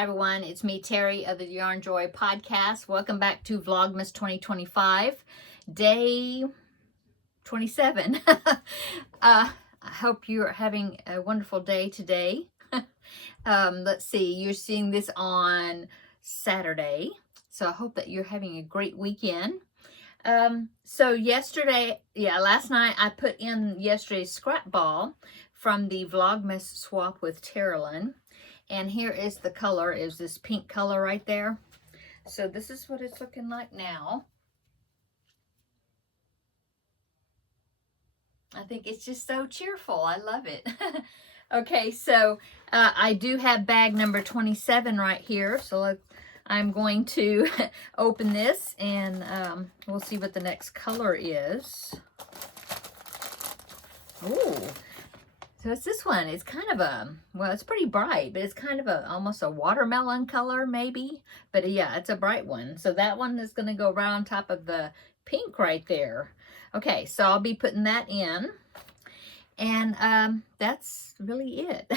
Hi everyone, it's me Terry of the Yarn Joy podcast. Welcome back to Vlogmas 2025, day 27. I hope you're having a wonderful day today. Let's see, you're seeing this on Saturday, so I hope that you're having a great weekend. So last night I put in yesterday's scrap ball from the Vlogmas swap with Terri. And here is the color, is this pink color right there. So this is what it's looking like now. I think it's just so cheerful. I love it. Okay, so I do have bag number 27 right here. So I'm going to open this and we'll see what the next color is. Ooh. So it's this one. It's kind of well, it's pretty bright, but it's kind of almost a watermelon color maybe. But yeah, it's a bright one. So that one is going to go right on top of the pink right there. Okay, so I'll be putting that in. And that's really it.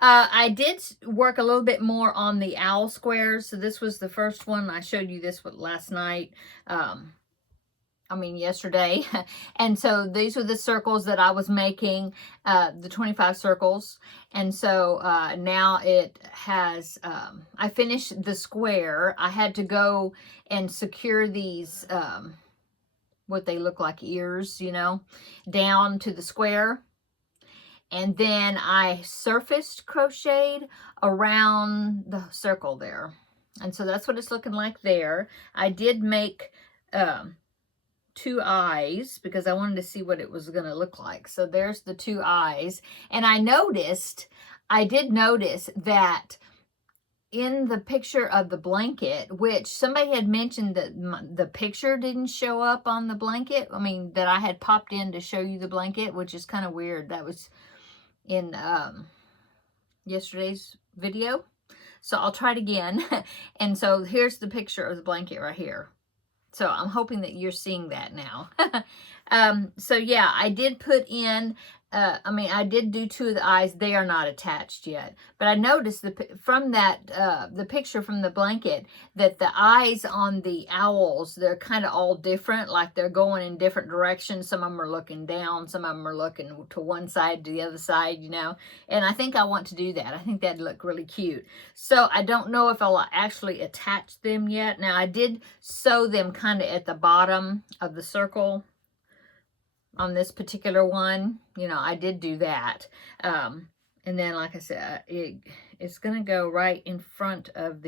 I did work a little bit more on the owl squares. So this was the first one. I showed you this last night. Yesterday. And so these were the circles that I was making, the 25 circles. And so now it has, I finished the square. I had to go and secure these, what they look like ears, you know, down to the square. And then I surfaced crocheted around the circle there. And so that's what it's looking like there. I did make, two eyes because I wanted to see what it was going to look like. So there's the two eyes. And I did notice that in the picture of the blanket, which somebody had mentioned that the picture didn't show up on the blanket. I mean, that I had popped in to show you the blanket, which is kind of weird. That was in yesterday's video. So I'll try it again. And so here's the picture of the blanket right here. So I'm hoping that you're seeing that now. So yeah, I did put in, I did do two of the eyes. They are not attached yet. But I noticed from that, the picture from the blanket, that the eyes on the owls, they're kind of all different. Like they're going in different directions. Some of them are looking down. Some of them are looking to one side, to the other side, you know. And I think I want to do that. I think that'd look really cute. So I don't know if I'll actually attach them yet. Now I did sew them kind of at the bottom of the circle. On this particular one, you know, I did do that. And then, like I said, it's going to go right in front of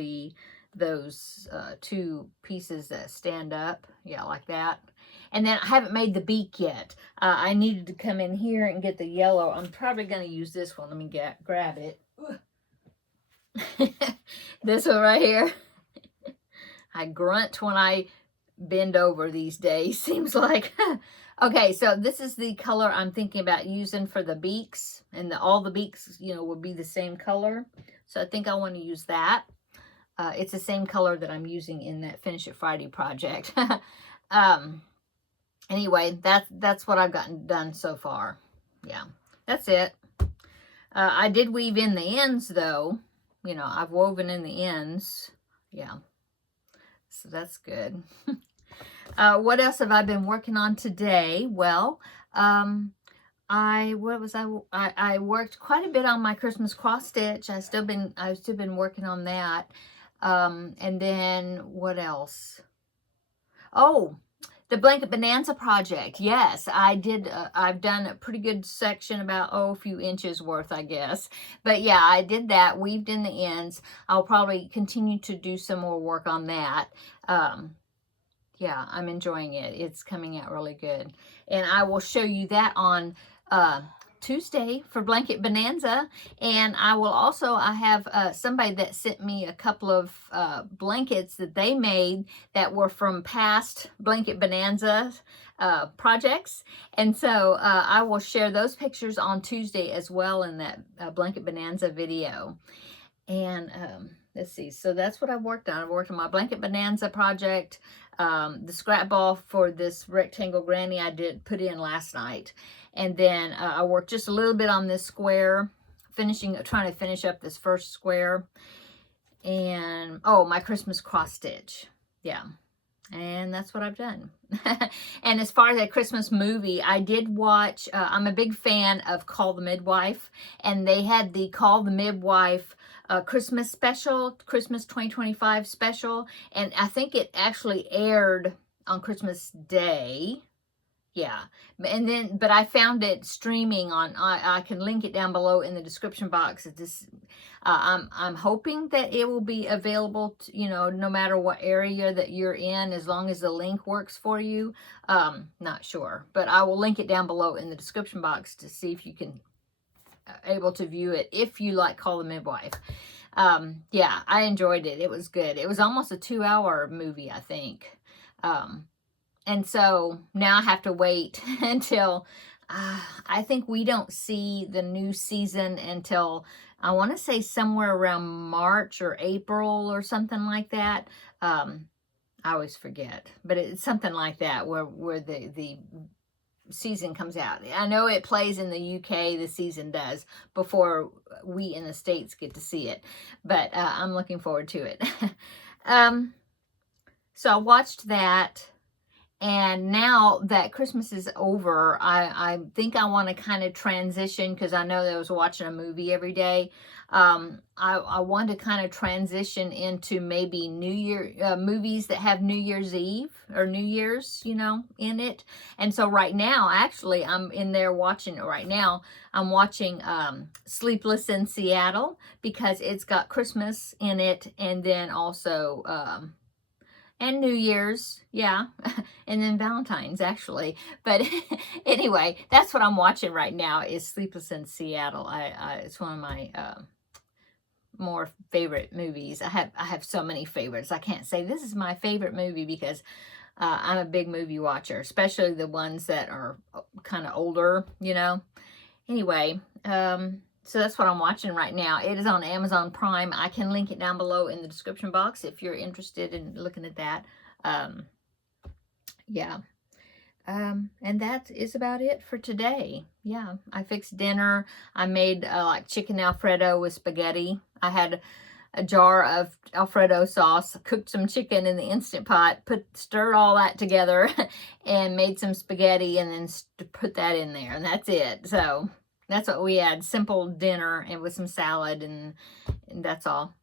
those two pieces that stand up. Yeah, like that. And then I haven't made the beak yet. I needed to come in here and get the yellow. I'm probably going to use this one. Let me grab it. This one right here. I grunt when I bend over these days, seems like. Okay, so this is the color I'm thinking about using for the beaks, and all the beaks, you know, will be the same color. So I think I want to use that. It's the same color that I'm using in that Finish It Friday project. Anyway, that's what I've gotten done so far. Yeah, that's it. I did weave in the ends though. You know, I've woven in the ends. Yeah, so that's good. What else have I been working on today? Well, I worked quite a bit on my Christmas cross stitch. I've still been working on that. And then what else? Oh, the Blanket Bonanza project. Yes, I did. I've done a pretty good section, about a few inches worth, I guess. But yeah, I did that, weaved in the ends. I'll probably continue to do some more work on that. Yeah, I'm enjoying it. It's coming out really good. And I will show you that on Tuesday for Blanket Bonanza. And I have somebody that sent me a couple of blankets that they made that were from past Blanket Bonanza projects. And so I will share those pictures on Tuesday as well in that Blanket Bonanza video. And let's see, so that's what I worked on. I worked on my Blanket Bonanza project. The scrap ball for this rectangle granny I did put in last night. And then I worked just a little bit on this square, trying to finish up this first square. And, oh, my Christmas cross stitch. Yeah. And that's what I've done. And as far as a Christmas movie, I did watch, I'm a big fan of Call the Midwife. And they had the Call the Midwife Christmas special, Christmas 2025 special. And I think it actually aired on Christmas Day. Yeah. And then, but I found it streaming on, I can link it down below in the description box. It's this, I'm hoping that it will be available to, you know, no matter what area that you're in, as long as the link works for you. Not sure, but I will link it down below in the description box to see if you can able to view it if you like Call the Midwife. Yeah, I enjoyed it. It was good. It was almost a 2-hour movie, I think. And so now I have to wait until, I think we don't see the new season until, I want to say somewhere around March or April or something like that. I always forget, but it's something like that where the season comes out. I know it plays in the UK, the season does, before we in the States get to see it. But I'm looking forward to it. So I watched that. And now that Christmas is over, I think I want to kind of transition, because I know that I was watching a movie every day. I want to kind of transition into maybe New Year movies that have New Year's Eve or New Year's, you know, in it. And so right now, actually, I'm in there watching it right now. I'm watching Sleepless in Seattle, because it's got Christmas in it, and then also and New Year's, yeah, and then Valentine's, actually. But anyway, that's what I'm watching right now, is Sleepless in Seattle. It's one of my more favorite movies. I have so many favorites. I can't say this is my favorite movie, because I'm a big movie watcher, especially the ones that are kind of older, you know. Anyway, so that's what I'm watching right now. It is on Amazon Prime. I can link it down below in the description box if you're interested in looking at that. Yeah. And that is about it for today. Yeah, I fixed dinner. I made like chicken Alfredo with spaghetti. I had a jar of Alfredo sauce, cooked some chicken in the Instant Pot, stirred all that together, and made some spaghetti, and then put that in there, and that's it. So that's what we had, simple dinner, and with some salad, and that's all.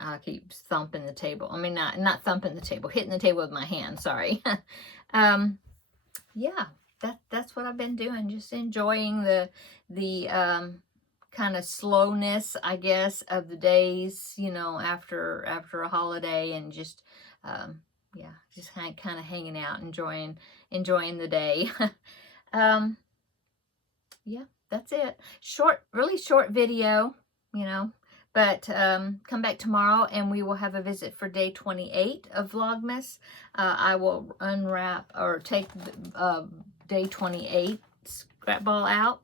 I keep thumping the table. I mean, not thumping the table, hitting the table with my hand, sorry. Yeah, that's what I've been doing, just enjoying the kind of slowness, I guess, of the days, you know, after a holiday, and just yeah, just kind of hanging out, enjoying the day. Yeah, that's it. Really short video, you know, but come back tomorrow and we will have a visit for day 28 of Vlogmas. I will unwrap or take day 28 scrap ball out,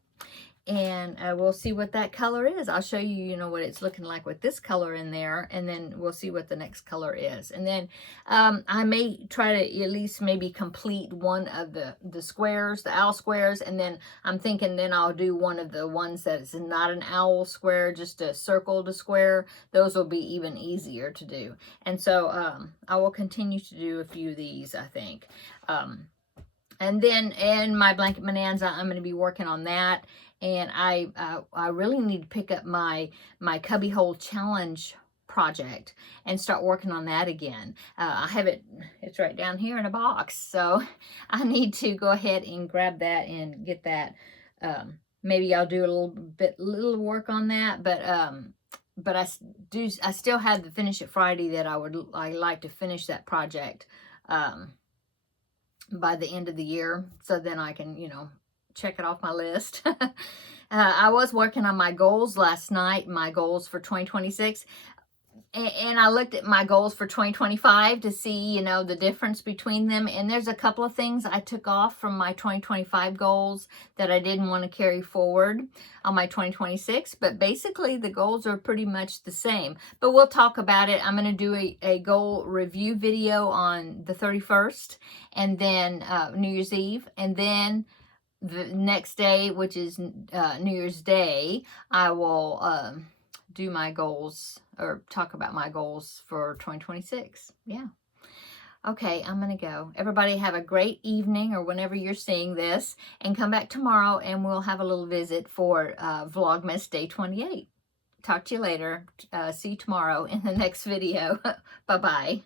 and we'll see what that color is. I'll show you, you know, what it's looking like with this color in there, and then we'll see what the next color is. And then I may try to at least maybe complete one of the squares, the owl squares, and then I'm thinking then I'll do one of the ones that is not an owl square, just a circled square. Those will be even easier to do. And so I will continue to do a few of these, I think. And then in my blanket bonanza, I'm going to be working on that. And I really need to pick up my cubbyhole challenge project and start working on that again. I have it's right down here in a box. So I need to go ahead and grab that and get that. Maybe I'll do a little work on that, but I still have the Finish It Friday that I like to finish that project by the end of the year, so then I can, you know, check it off my list. I was working on my goals last night, my goals for 2026. And I looked at my goals for 2025 to see, you know, the difference between them. And there's a couple of things I took off from my 2025 goals that I didn't want to carry forward on my 2026. But basically, the goals are pretty much the same. But we'll talk about it. I'm going to do a goal review video on the 31st, and then New Year's Eve. And then the next day, which is New Year's Day, I will do my goals or talk about my goals for 2026. Yeah. Okay, I'm going to go. Everybody have a great evening or whenever you're seeing this, and come back tomorrow and we'll have a little visit for Vlogmas Day 28. Talk to you later. See you tomorrow in the next video. Bye-bye.